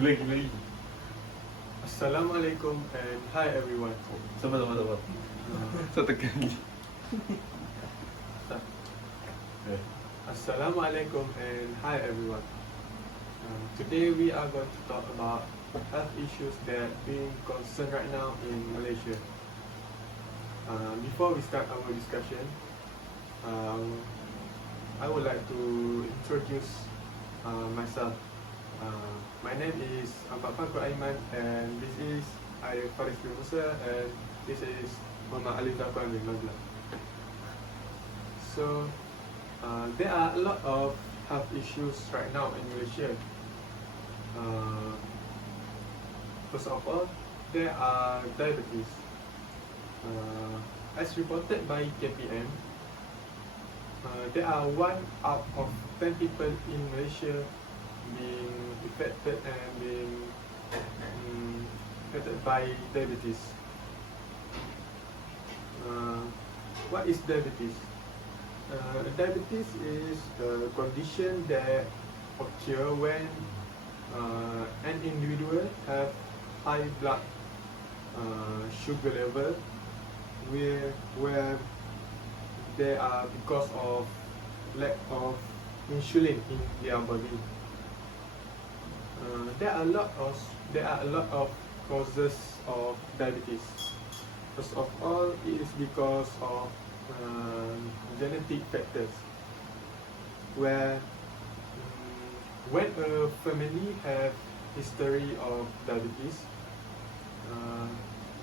Lagi. Assalamualaikum and hi everyone. Sabar. Satu kali. Assalamualaikum and hi everyone. Today we are going to talk about health issues that being concerned right now in Malaysia. Before we start our discussion, I would like to introduce myself. My name is Ahmad Fakur Aiman and this is Arif Faris bin Musa and this is Muhammad Alif Zafran bin Mazlan. So there are a lot of health issues right now in Malaysia. First of all, there are diabetes. As reported by KPM, there are 1 out of 10 people in Malaysia being affected and being affected by diabetes. What is diabetes? Diabetes is a condition that occurs when an individual have high blood sugar level where they are because of lack of insulin in their body. There are a lot of causes of diabetes. First of all, it is because of genetic factors, where when a family have history of diabetes,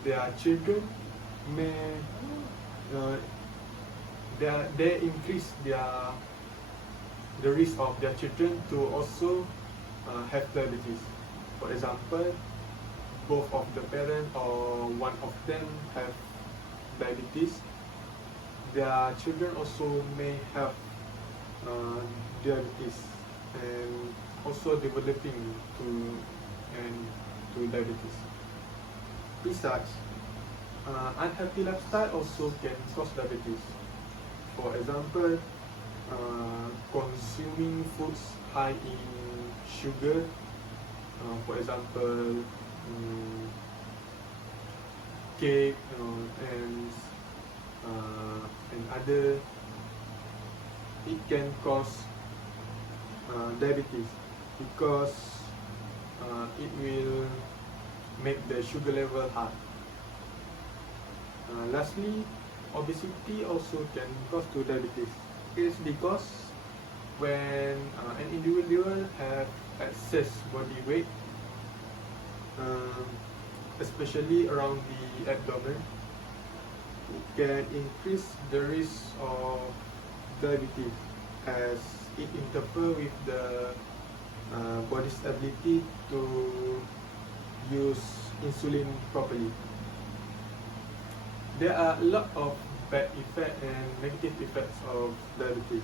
their children may they increase the risk of their children to also have diabetes. For example, both of the parents or one of them have diabetes, their children also may have diabetes and also developing to diabetes. Besides, unhealthy lifestyle also can cause diabetes. For example, consuming foods high in sugar, for example, cake and other, it can cause diabetes because it will make the sugar level high. Lastly, obesity also can cause to diabetes. It is because when an individual have excess body weight, especially around the abdomen, it can increase the risk of diabetes as it interferes with the body's ability to use insulin properly. There are a lot of bad effects and negative effects of diabetes.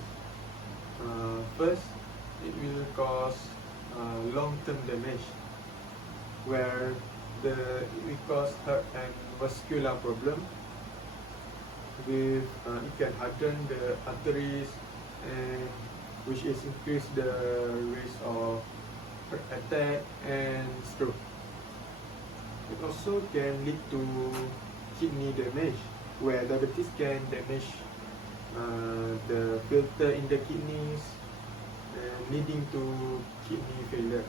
First, it will cause long-term damage, where it will cause heart and vascular problem. It can harden the arteries, and which is increase the risk of heart attack and stroke. It also can lead to kidney damage, where diabetes can damage the filter in the kidneys, leading to kidney failure.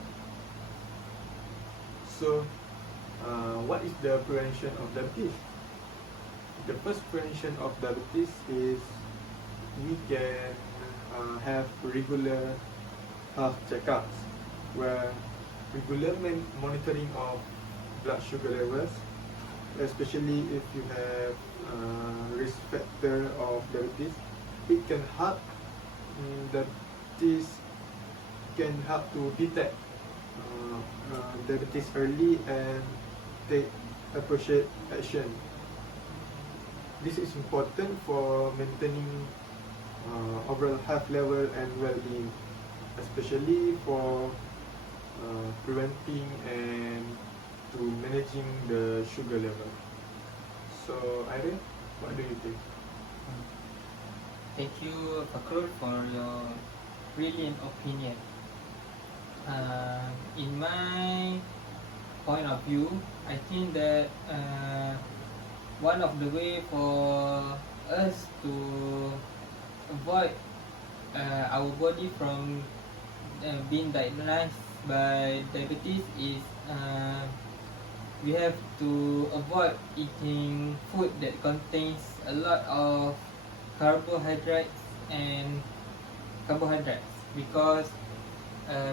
So, what is the prevention of diabetes? The first prevention of diabetes is we can have regular health checkups, where regular monitoring of blood sugar levels, especially if you have risk factor of diabetes. It can help diabetes can help to detect diabetes early and take appropriate action. This is important for maintaining overall health level and well-being, especially for preventing and to managing the sugar level. So, Irene, what do you think? Thank you, Fakrul, for your brilliant opinion. in my point of view, I think that one of the way for us to avoid our body from being diagnosed by diabetes is we have to avoid eating food that contains a lot of carbohydrates and carbohydrates because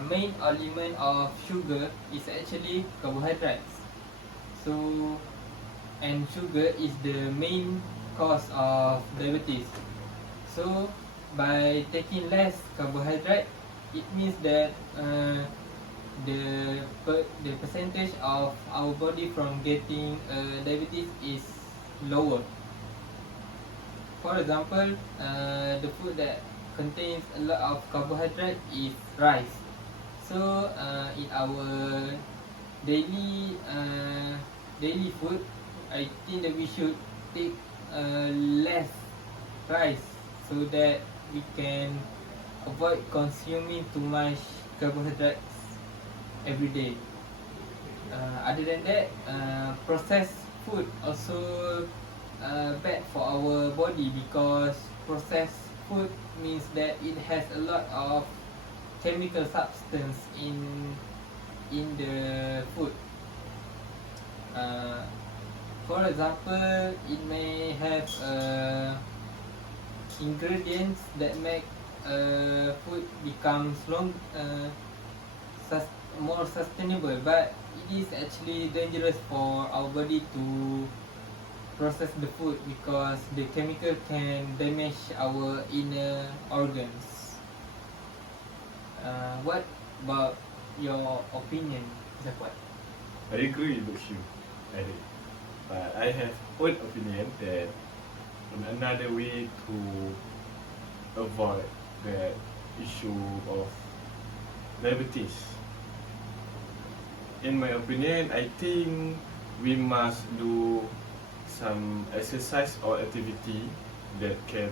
main element of sugar is actually carbohydrates. So, and sugar is the main cause of diabetes. So, by taking less carbohydrate, it means that the percentage of our body from getting diabetes is lower. For example, the food that contains a lot of carbohydrate is rice. So in our daily daily food, I think that we should take less rice so that we can avoid consuming too much carbohydrates every day. Other than that, processed food also bad for our body because processed food means that it has a lot of chemical substance in the food. For example, it may have ingredients that make food become more sustainable, but it is actually dangerous for our body to process the food because the chemical can damage our inner organs. What about your opinion, Zakwat? I agree with you, Eric. But I have own opinion that another way to avoid the issue of diabetes. In my opinion, I think we must do some exercise or activity that can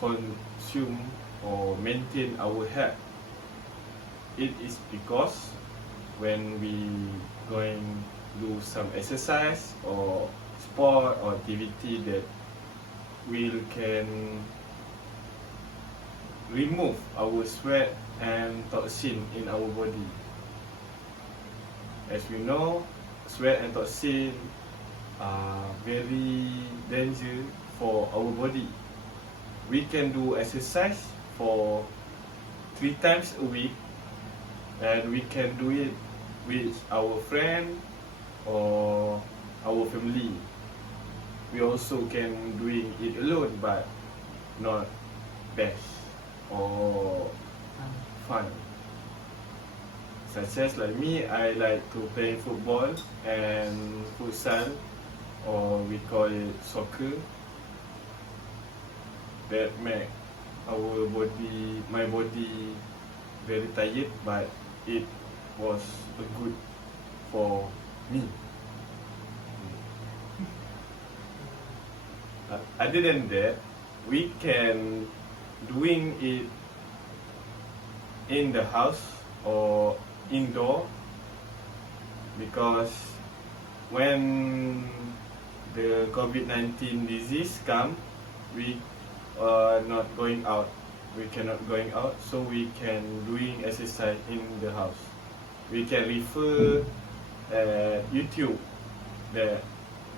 consume or maintain our health. It is because when we going do some exercise or sport or activity that we can remove our sweat and toxin in our body. As we know, sweat and toxin are very dangerous for our body. We can do exercise for 3 times a week, and we can do it with our friend or our family. We also can doing it alone, but not best or fun. Such as like me, I like to play football and futsal, or we call it soccer. That make my body very tired, but it was good for me. Other than that, we can doing it in the house or indoor, because when the COVID-19 disease come, we are not going out. We cannot going out, so we can doing exercise in the house. We can refer YouTube that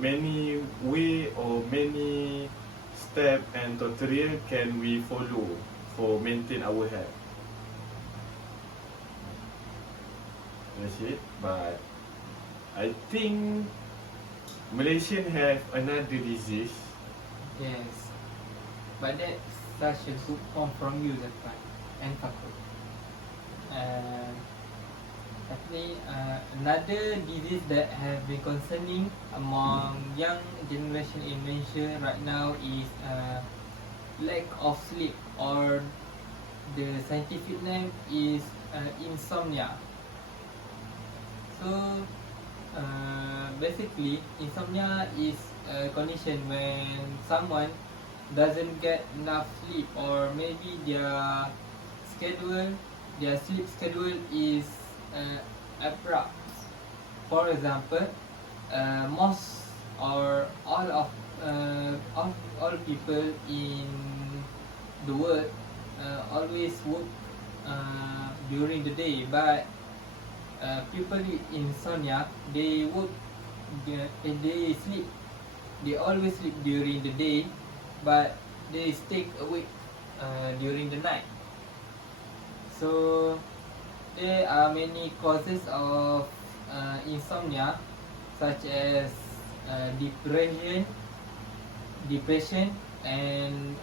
many way or many step and tutorial can we follow for maintain our health. That's it. But I think Malaysian have another disease. Yes, but that's such a good point from you, Zakwat and Fakul. Actually, another disease that have been concerning among young generation in Malaysia right now is lack of sleep, or the scientific name is insomnia. So basically, insomnia is a condition when someone doesn't get enough sleep, or maybe their sleep schedule is abrupt. For example, most or all people in the world always work during the day, but people with insomnia, they work, they sleep, they always sleep during the day, but they stay awake during the night. So there are many causes of insomnia, such as depression, and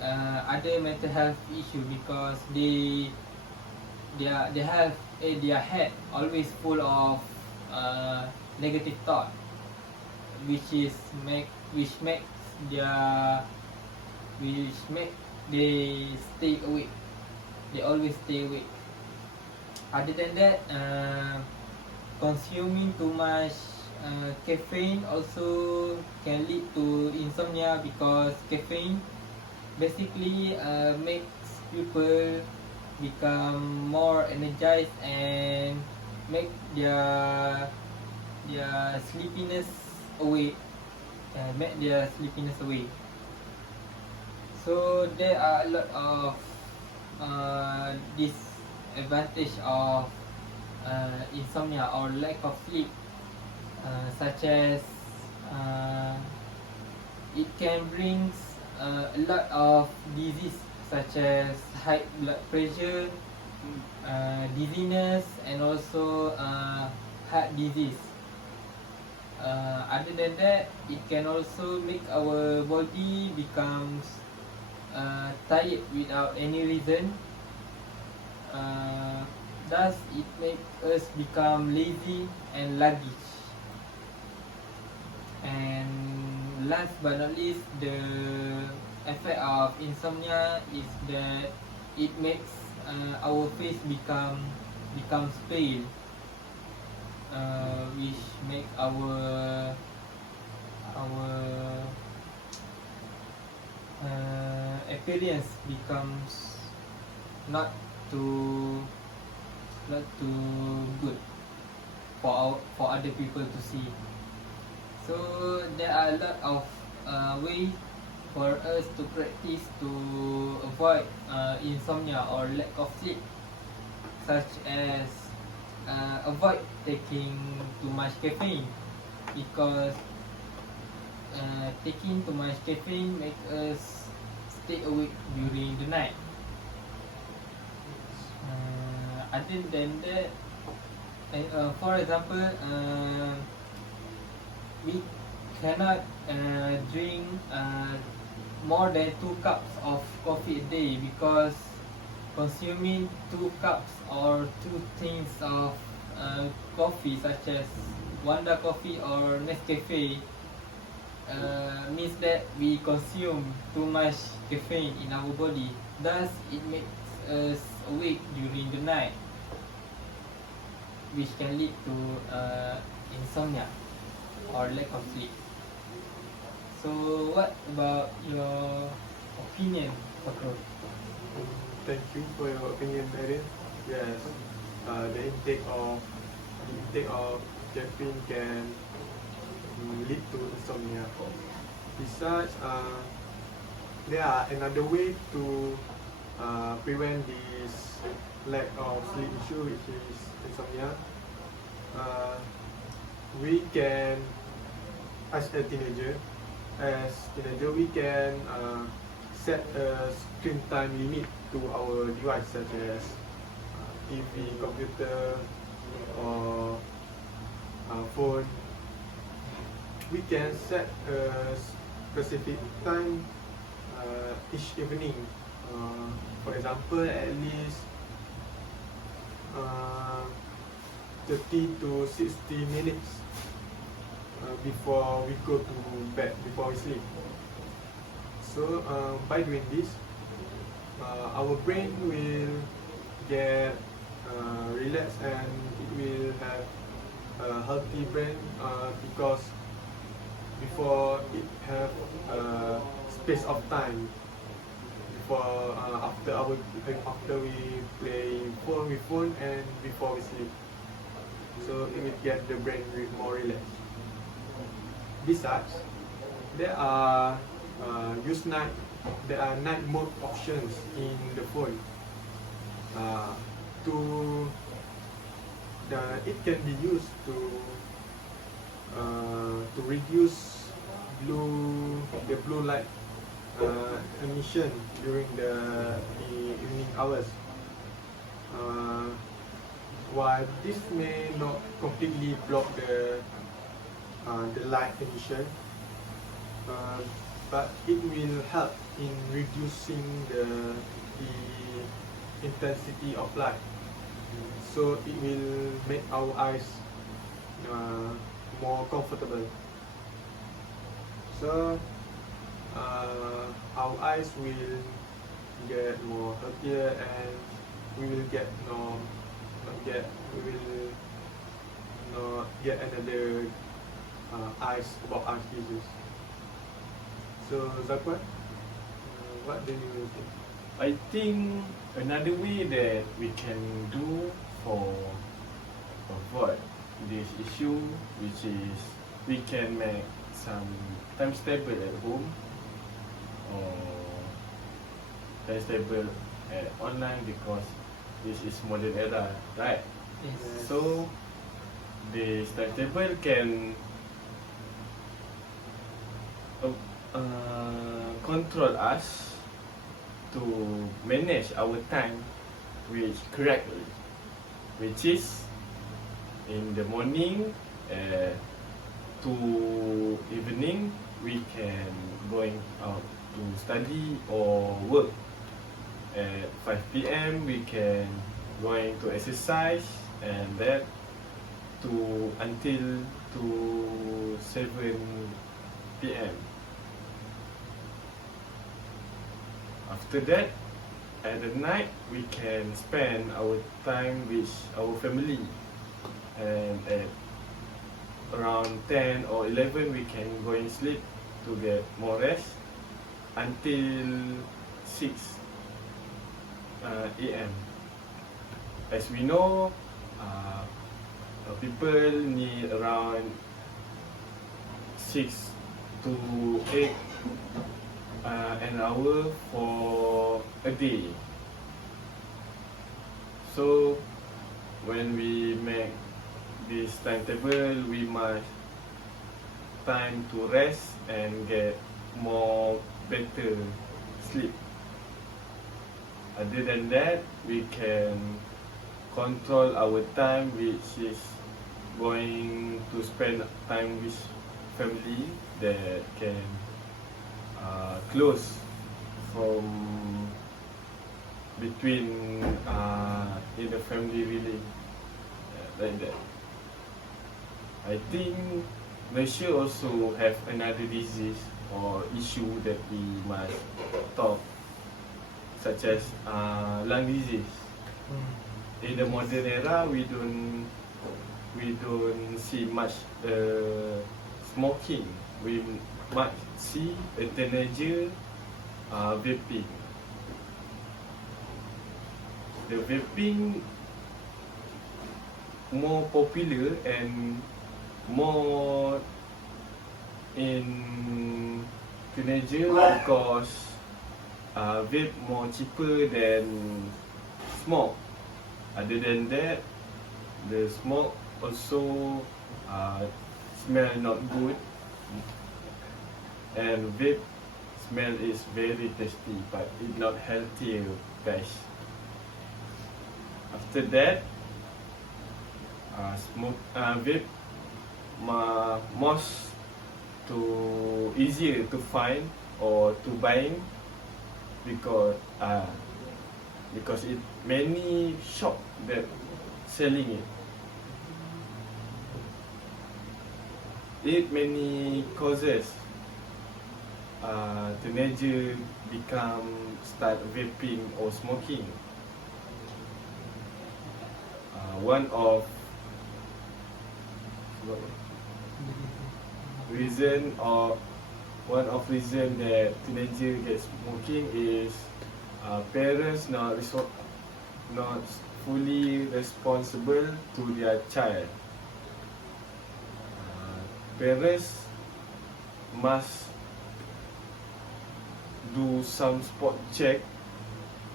other mental health issue, because their head always full of negative thought, which makes their which make they stay awake. They always stay awake. Other than that, consuming too much caffeine also can lead to insomnia, because caffeine basically makes people become more energized and make their sleepiness away, So there are a lot of disadvantage of insomnia or lack of sleep, such as it can bring a lot of disease, such as high blood pressure, dizziness, and also heart disease. Other than that, it can also make our body becomes tired without any reason. Thus, it makes us become lazy and sluggish. And last but not least, the effect of insomnia is that it makes our face becomes pale, which make our appearance becomes not too good for other people to see. So there are a lot of ways for us to practice to avoid insomnia or lack of sleep, such as avoid taking too much caffeine, because taking too much caffeine makes us stay awake during the night. Other than that, for example, we cannot drink more than 2 cups of coffee a day, because consuming 2 cups or 2 tins of coffee, such as Wanda coffee or Nescafe, means that we consume too much caffeine in our body. Thus, it makes us awake during the night, which can lead to insomnia or lack of sleep. So, what about your opinion, Fakhrul? Thank you for your opinion, Darren. Yes, the intake of caffeine can lead to insomnia. Besides, there are another way to prevent this lack of sleep issue, which is insomnia. We can, as teenager, we can set a screen time limit to our device, such as TV, computer, or phone. We can set a specific time each evening. For example, at least 30 to 60 minutes before we go to bed, before we sleep. So by doing this, our brain will get relaxed, and it will have a healthy brain, because before it have a space of time before after we play phone and before we sleep. so it will get the brain more relaxed. Besides, there are night mode options in the phone. It can be used to reduce the blue light emission during the evening hours. While this may not completely block the light emission, but it will help in reducing the intensity of light. So it will make our eyes more comfortable. So our eyes will get more healthier, and we will not get another eye disease. So Zakwan, what do you think? I think another way that we can do for avoid this issue, which is we can make some times table at home or times table at online, because this is modern era, right? Yes. So this timetable can control us to manage our time correctly, which is in the morning to evening we can going out to study or work. At 5 p.m. we can going to exercise, and that until to 7 p.m. After that, at the night we can spend our time with our family, and at around 10 or 11 we can go and sleep to get more rest until 6 a.m. As we know, people need around 6 to 8 an hour for a day. So when we make this timetable, we must time to rest and get more better sleep. Other than that, we can control our time, which is going to spend time with family that can close from between in the family, really, like that. I think Malaysia also have another disease or issue that we must talk, such as lung disease. In the modern era, we don't see much smoking. We might see a teenager vaping. The vaping more popular and more in teenager because vape more cheaper than smoke. Other than that, the smoke also smell not good, and vape smell is very tasty, but it's not healthy, guys. After that, vape most easier to find or to buy, because it many shop that selling it. It many causes teenager start vaping or smoking. One of reason that teenager get smoking is parents not fully responsible to their child. parents must do some spot check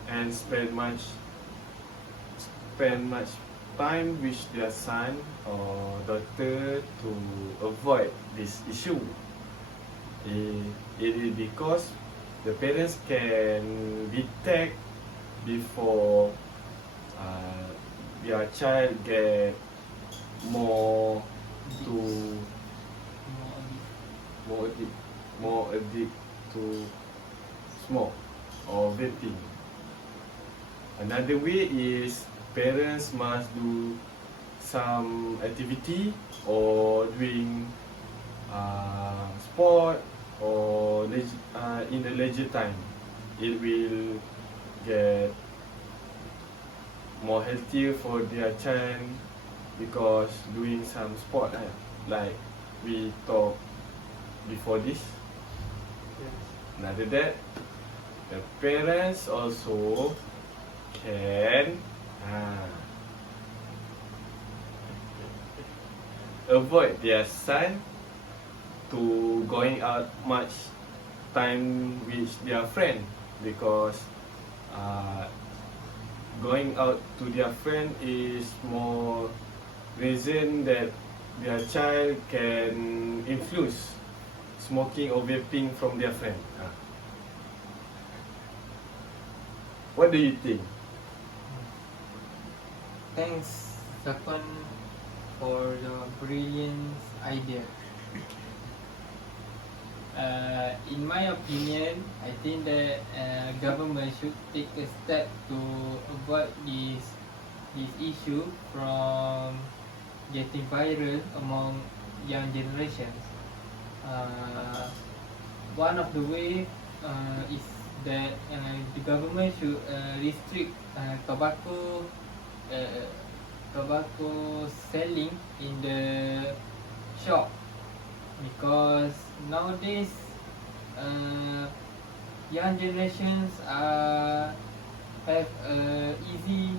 and spend much time with their son or daughter to avoid this issue. It is because the parents can detect before their child get more to more addict to smoke or vaping. Another way is parents must do some activity or doing sport or in the leisure time. It will get more healthier for their child because doing some sport like we talked before this. Yes. Another that the parents also can avoid their son to going out much time with their friend because going out to their friend is more reason that their child can influence smoking or vaping from their friend. What do you think? Thanks, Zapan, for your brilliant idea. In my opinion, I think that government should take a step to avoid this issue from getting viral among young generations. One of the way is that the government should restrict tobacco selling in the shop, because nowadays young generations have a easy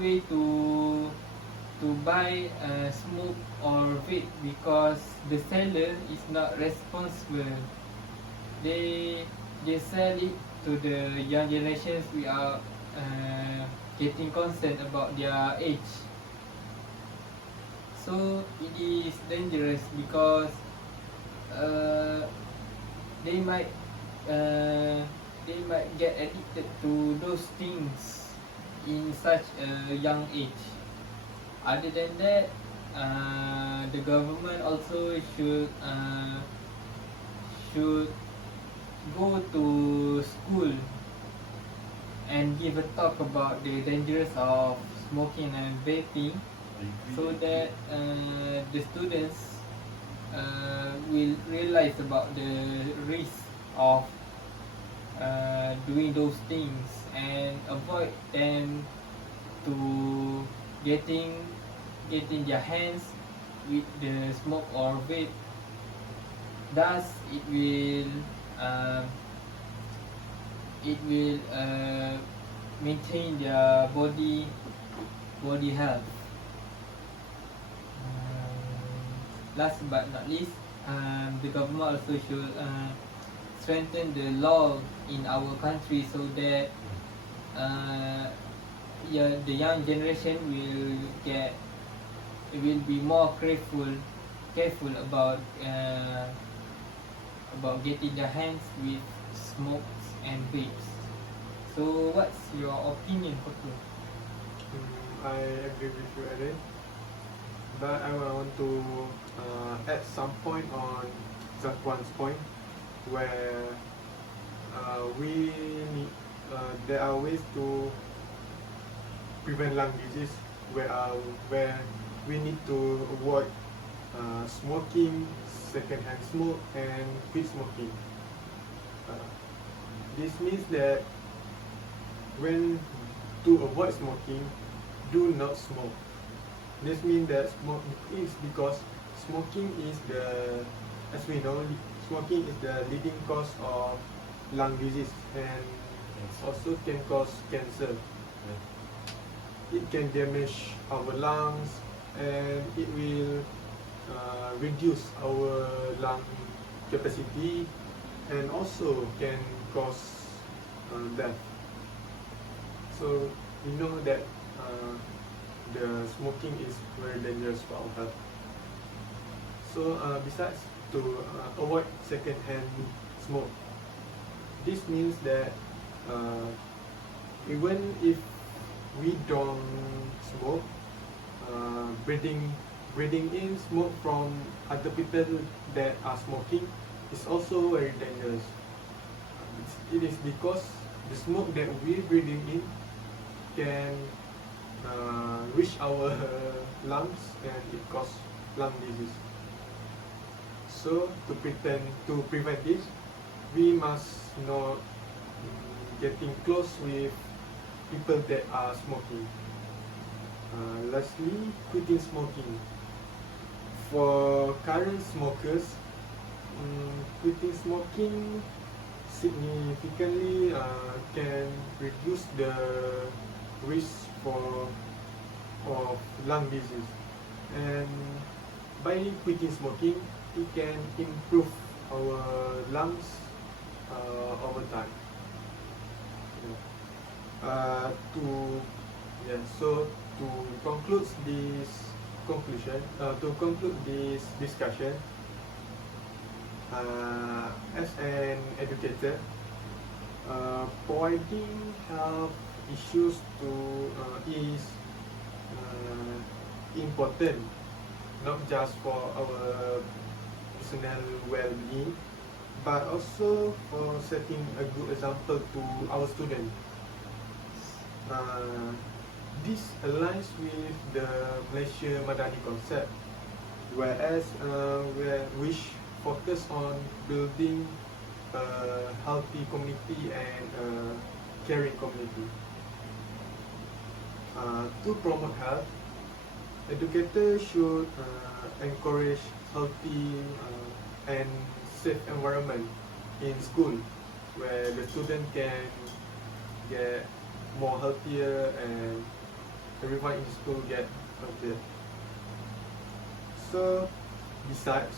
way to buy smoke or vape because the seller is not responsible. They sell it to the young generations without getting concerned about their age. So it is dangerous because they might get addicted to those things in such a young age. Other than that, the government also should go to school and give a talk about the dangers of smoking and vaping, so that the students will realize about the risk of doing those things and avoid them to getting their hands with the smoke or vape. Thus, it will maintain their body health. Last but not least, the government also should strengthen the law in our country so that the young generation will be more careful about getting their hands with smokes and vapes. So, what's your opinion, Kotu? I agree with you, Aaron. But I want to add some point on Zakwan's point, where we need there are ways to prevent lung disease, where we need to avoid smoking, secondhand smoke, and quit smoking. This means that when to avoid smoking, do not smoke. This means that is because smoking is as we know, smoking is the leading cause of lung disease and also can cause cancer. It can damage our lungs and it will reduce our lung capacity and also can cause death. So we know that the smoking is very dangerous for our health. So besides to avoid second-hand smoke, this means that even if we don't smoke, breathing in smoke from other people that are smoking is also very dangerous. It is because the smoke that we breathing in can reach our lungs and it cause lung disease. So to prevent this, we must not getting close with people that are smoking. Lastly, quitting smoking. For current smokers, quitting smoking significantly can reduce the risk of lung disease, and by quitting smoking, it can improve our lungs over time. So to conclude this discussion, as an educator, providing health issues is important, not just for our personal well-being, but also for setting a good example to our students. This aligns with the Malaysia Madani concept, whereas which focus on building a healthy community and a caring community. To promote health, educators should encourage healthy and safe environment in school, where the student can get more healthier and everyone in school get healthier. So besides,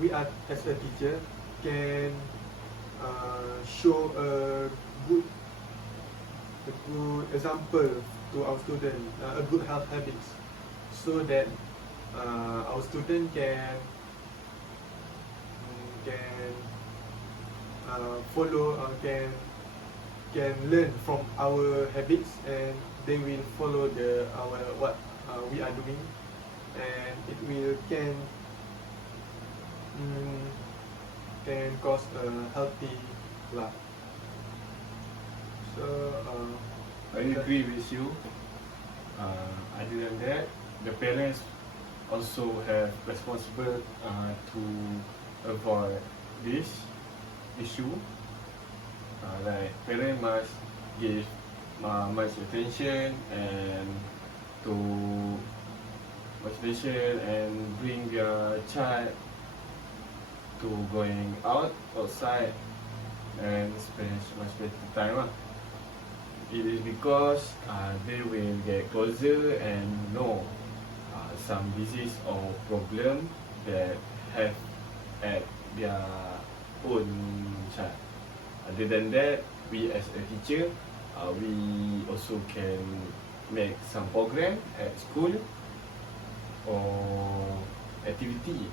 we as a teacher can show a good example to our student, a good health habits, so that our student can follow, can learn from our habits, and they will follow what we are doing, and it will can cause a healthy life. So I agree with you. Other than that, the parents also have responsible to avoid this issue. Like parents must give much attention and bring their child to going outside and spend much better time. It is because they will get closer and know some disease or problem that have at their own child. Other than that, we as a teacher, we also can make some program at school or activity,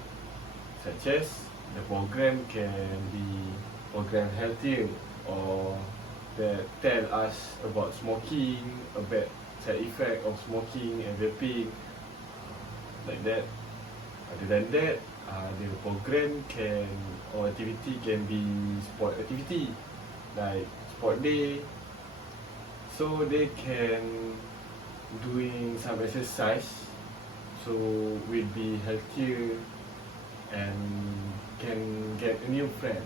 such as the program can be program healthier, or that tell us about smoking, about side effect of smoking and vaping, like that. Other than that, the program or activity can be sport activity, like sport day, so they can doing some exercise, so will be healthier and can get a new friend.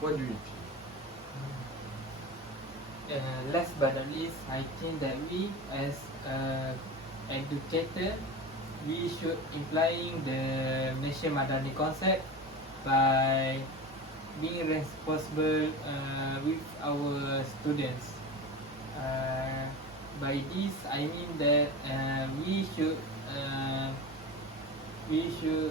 What do you think? Last but not least, I think that we as educator, we should implying the Malaysia Madani concept by being responsible with our students. By this, I mean that we should we should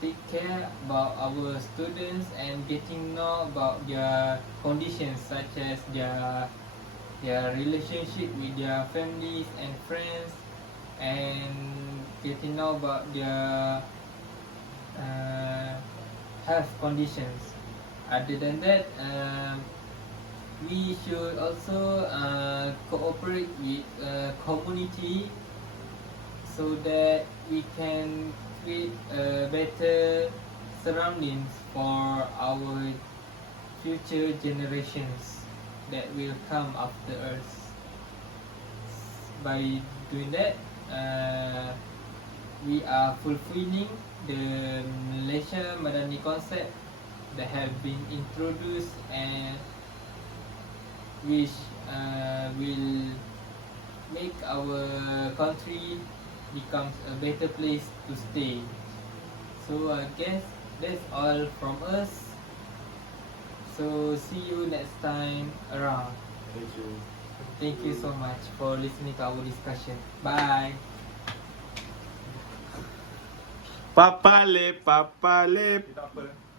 take care about our students and getting know about their conditions, such as their relationship with their families and friends, and getting know about their health conditions. Other than that, we should also cooperate with community so that we can create better surroundings for our future generations that will come after us. By doing that, we are fulfilling the Malaysia Madani concept that have been introduced and which will make our country becomes a better place to stay. So I guess that's all from us. So see you next time around. Thank you. Thank you so much for listening to our discussion. Bye. Papale, papale. Tak apa.